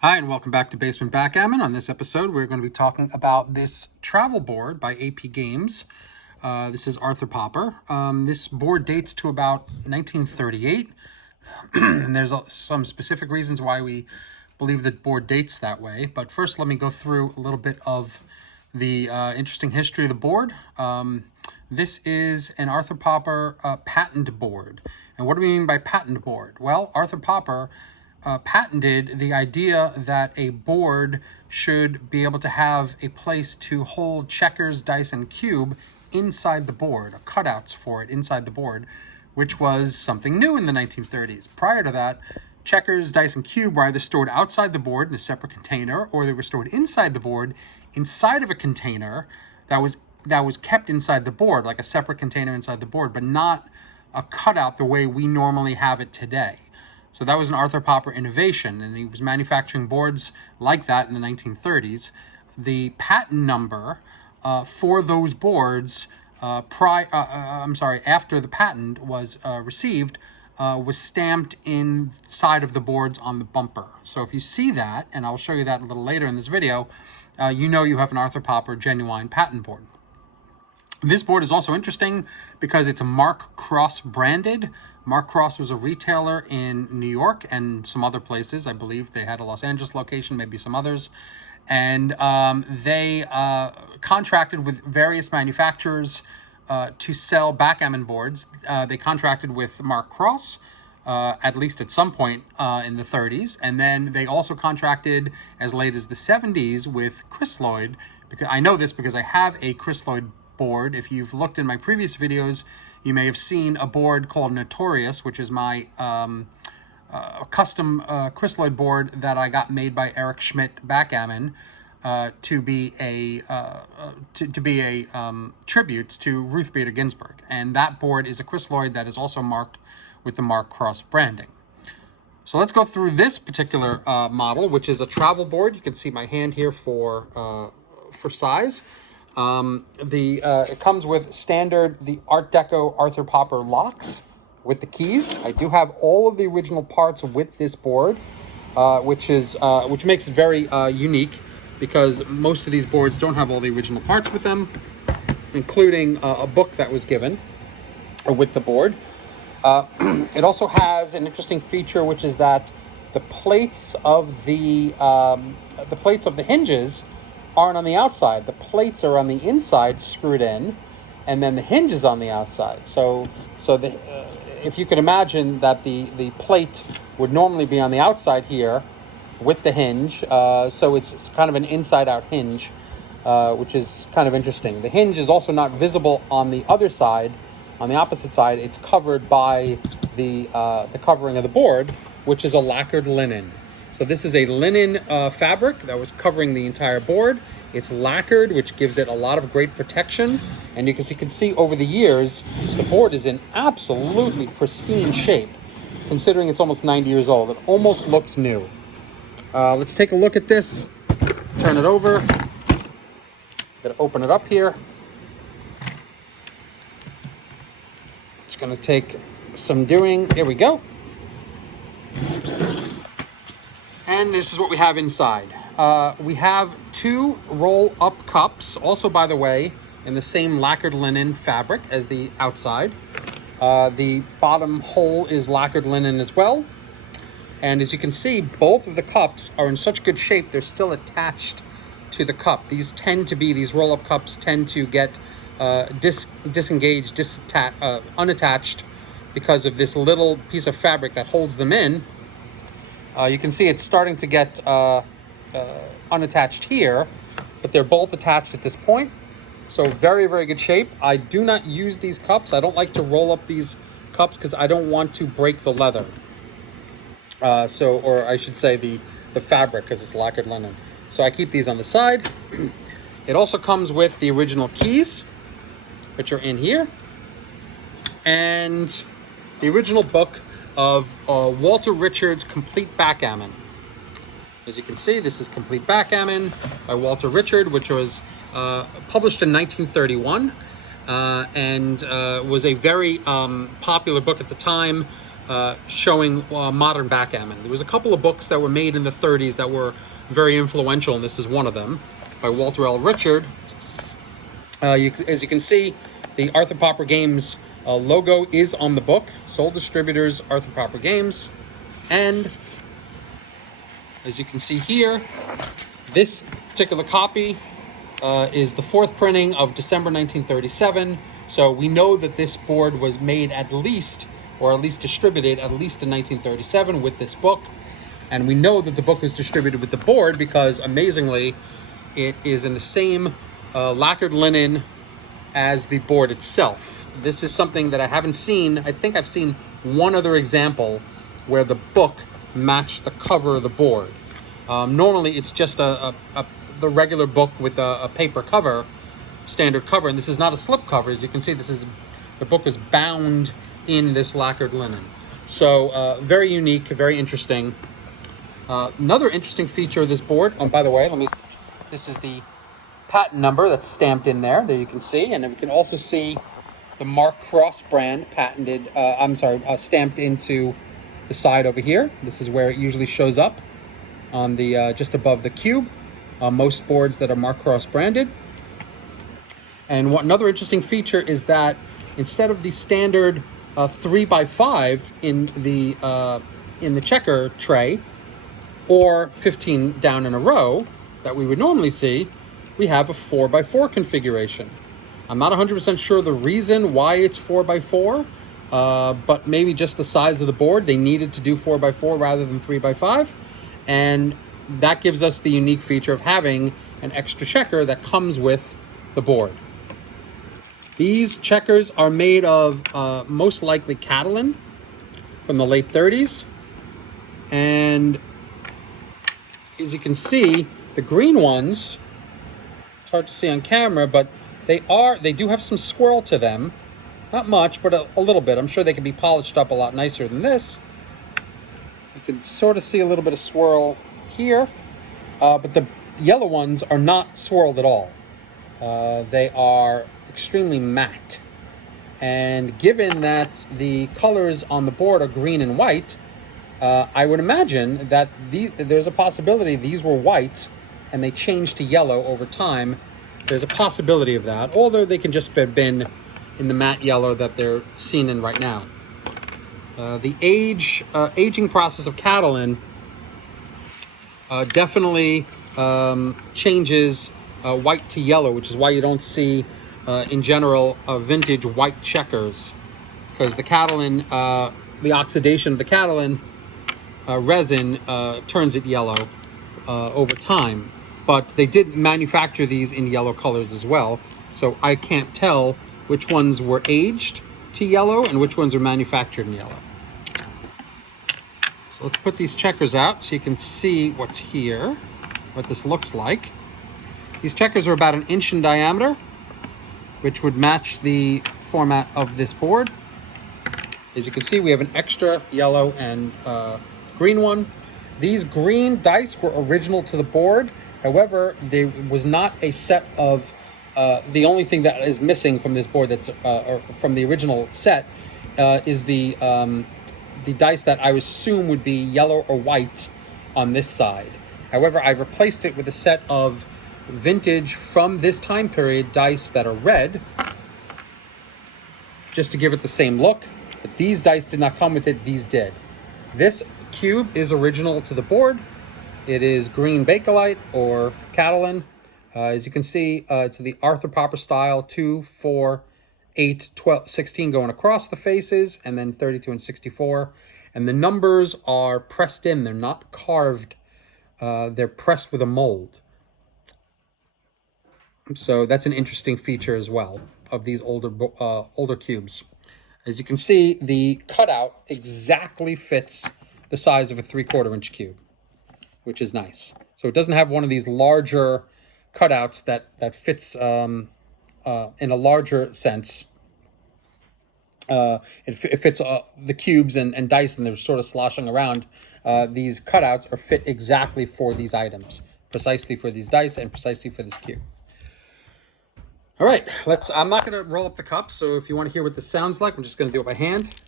Hi, and welcome back to Basement Backgammon. On this episode, we're going to be talking about this travel board by AP Games. This is Arthur Popper. This board dates to about 1938, and there's some specific reasons why we believe the board dates that way. But first, let me go through a little bit of the interesting history of the board. This is an Arthur Popper patent board. And what do we mean by patent board? Well, Arthur Popper patented the idea that a board should be able to have a place to hold checkers, dice, and cube inside the board, or cutouts for it inside the board, which was something new in the 1930s. Prior to that, checkers, dice, and cube were either stored outside the board in a separate container, or they were stored inside the board inside of a container that was kept inside the board, like a separate container inside the board, but not a cutout the way we normally have it today. So that was an Arthur Popper innovation, and he was manufacturing boards like that in the 1930s. The patent number for those boards after the patent was received, was stamped inside of the boards on the bumper. So if you see that, and I'll show you that a little later in this video, you know you have an Arthur Popper genuine patent board. This board is also interesting because it's a Mark Cross branded. Mark Cross was a retailer in New York and some other places. I believe they had a Los Angeles location, maybe some others. And they contracted with various manufacturers to sell backgammon boards. They contracted with Mark Cross, at least at some point in the 30s. And then they also contracted as late as the 70s with Chris Lloyd. Because I know this because I have a Chris Lloyd board. If you've looked in my previous videos, you may have seen a board called Notorious, which is my custom Chris Lloyd board that I got made by Eric Schmidt Backgammon to be a tribute to Ruth Bader Ginsburg. And that board is a Chris Lloyd that is also marked with the Mark Cross branding. So let's go through this particular model, which is a travel board. You can see my hand here for size. It comes with the Art Deco Arthur Popper locks with the keys. I do have all of the original parts with this board, which makes it very unique because most of these boards don't have all the original parts with them, including a book that was given with the board. It also has an interesting feature, which is that the plates of the hinges aren't on the outside. The plates are on the inside, screwed in, and then the hinge is on the outside. So if you could imagine that the plate would normally be on the outside here with the hinge, so it's kind of an inside-out hinge, which is kind of interesting. The hinge is also not visible on the other side. On the opposite side, it's covered by the covering of the board, which is a lacquered linen. So this is a linen fabric that was covering the entire board. It's lacquered, which gives it a lot of great protection. And you can see over the years, the board is in absolutely pristine shape, considering it's almost 90 years old. It almost looks new. Let's take a look at this. Turn it over. Gonna open it up here. It's gonna take some doing. Here we go. And this is what we have inside. We have two roll-up cups, also, by the way, in the same lacquered linen fabric as the outside. The bottom hole is lacquered linen as well. And as you can see, both of the cups are in such good shape, they're still attached to the cup. These roll-up cups tend to get disengaged, unattached because of this little piece of fabric that holds them in. You can see it's starting to get unattached here, but they're both attached at this point. So very, very good shape. I do not use these cups. I don't like to roll up these cups because I don't want to break the leather. Or I should say the fabric, because it's lacquered linen. So I keep these on the side. It also comes with the original keys, which are in here, and the original book of Walter Richard's Complete Backgammon. As you can see, this is Complete Backgammon by Walter Richard, which was published in 1931 and was a very popular book at the time. showing modern backgammon. There was a couple of books that were made in the 30s that were very influential, and this is one of them, by Walter L. Richard. As you can see, the Arthur Popper Games logo is on the book. Sole distributors, Arthur Popper Games. And as you can see here, this particular copy is the 4th printing of December 1937. So we know that this board was made at least, or at least distributed at least in 1937 with this book. And we know that the book was distributed with the board because, amazingly, it is in the same lacquered linen as the board itself. This is something that I haven't seen. I think I've seen one other example where the book matched the cover of the board. Normally, it's just the regular book with a paper cover, standard cover, and this is not a slip cover. As you can see, the book is bound in this lacquered linen. So very unique, very interesting. Another interesting feature of this board. Oh, by the way, this is the patent number that's stamped in there. There you can see, and then we can also see the Mark Cross brand patented. Stamped into the side over here. This is where it usually shows up on the just above the cube. Most boards that are Mark Cross branded. And another interesting feature is that instead of the standard 3x5 in the checker tray, or 15 down in a row that we would normally see, we have a 4x4 configuration. I'm not 100% sure the reason why it's 4x4, but maybe just the size of the board. They needed to do 4x4 rather than 3x5, and that gives us the unique feature of having an extra checker that comes with the board. These checkers are made of most likely Catalan from the late 30s, and as you can see, the green ones, it's hard to see on camera, but they do have some swirl to them. Not much, but a little bit. I'm sure they could be polished up a lot nicer than this. You can sort of see a little bit of swirl here, but the yellow ones are not swirled at all. They are extremely matte. And given that the colors on the board are green and white, I would imagine that there's a possibility these were white and they changed to yellow over time. There's a possibility of that, although they can just have been in the matte yellow that they're seen in right now. The aging process of Catalan definitely changes white to yellow, which is why you don't see, in general, vintage white checkers, because the Catalan, the oxidation of the Catalan resin turns it yellow over time. But they did manufacture these in yellow colors as well, so I can't tell which ones were aged to yellow and which ones are manufactured in yellow. So let's put these checkers out so you can see what's here, what this looks like. These checkers are about 1 inch in diameter, which would match the format of this board. As you can see, we have an extra yellow and green one. These green dice were original to the board. However, there was not a set of, the only thing that is missing from this board that's, or from the original set, is the dice that I assume would be yellow or white on this side. However, I've replaced it with a set of vintage from this time period dice that are red, just to give it the same look. But these dice did not come with it, these did. This cube is original to the board. It is green Bakelite or Catalan. As you can see, it's the Arthur Popper style, 2, 4, 8, 12, 16 going across the faces, and then 32 and 64. And the numbers are pressed in, they're not carved. They're pressed with a mold. So that's an interesting feature as well of these older cubes. As you can see, the cutout exactly fits the size of a 3/4 inch cube, which is nice. So it doesn't have one of these larger cutouts that fits in a larger sense. It fits the cubes and dice, and they're sort of sloshing around. These cutouts are fit exactly for these items, precisely for these dice and precisely for this cube. All right, I'm not gonna roll up the cup, so if you wanna hear what this sounds like, I'm just gonna do it by hand.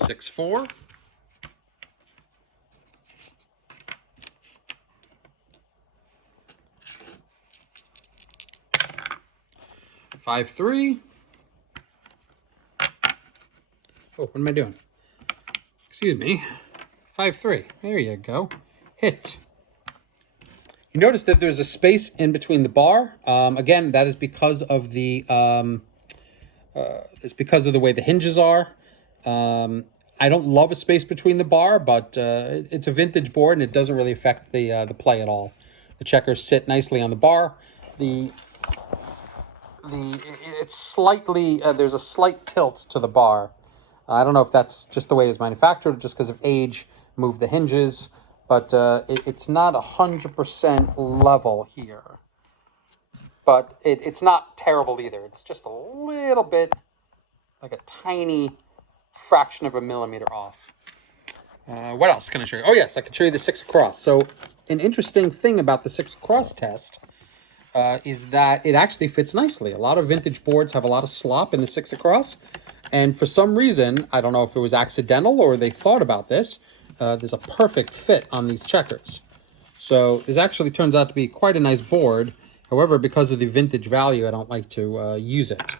6-4. 5-3. Oh, what am I doing? Excuse me. 5-3. There you go. Hit. You notice that there's a space in between the bar. Again, that is because of the it's because of the way the hinges are. I don't love a space between the bar, but it's a vintage board and it doesn't really affect the play at all. The checkers sit nicely on the bar. It's slightly there's a slight tilt to the bar. I don't know if that's just the way it was manufactured, or just because of age, move the hinges, but it's not 100% level here. But it's not terrible either. It's just a little bit, like a tiny fraction of a millimeter off. What else can I show you? Oh yes, I can show you the 6 across. So an interesting thing about the 6 across test is that it actually fits nicely. A lot of vintage boards have a lot of slop in the 6 across. And for some reason, I don't know if it was accidental or they thought about this, there's a perfect fit on these checkers. So this actually turns out to be quite a nice board. However, because of the vintage value, I don't like to use it.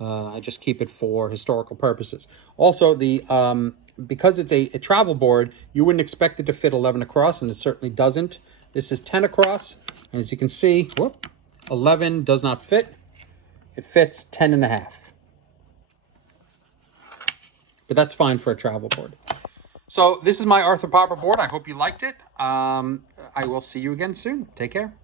I just keep it for historical purposes. Also, because it's a travel board, you wouldn't expect it to fit 11 across, and it certainly doesn't. This is 10 across, and as you can see, 11 does not fit. It fits 10.5. But that's fine for a travel board. So this is my Arthur Popper board. I hope you liked it. I will see you again soon. Take care.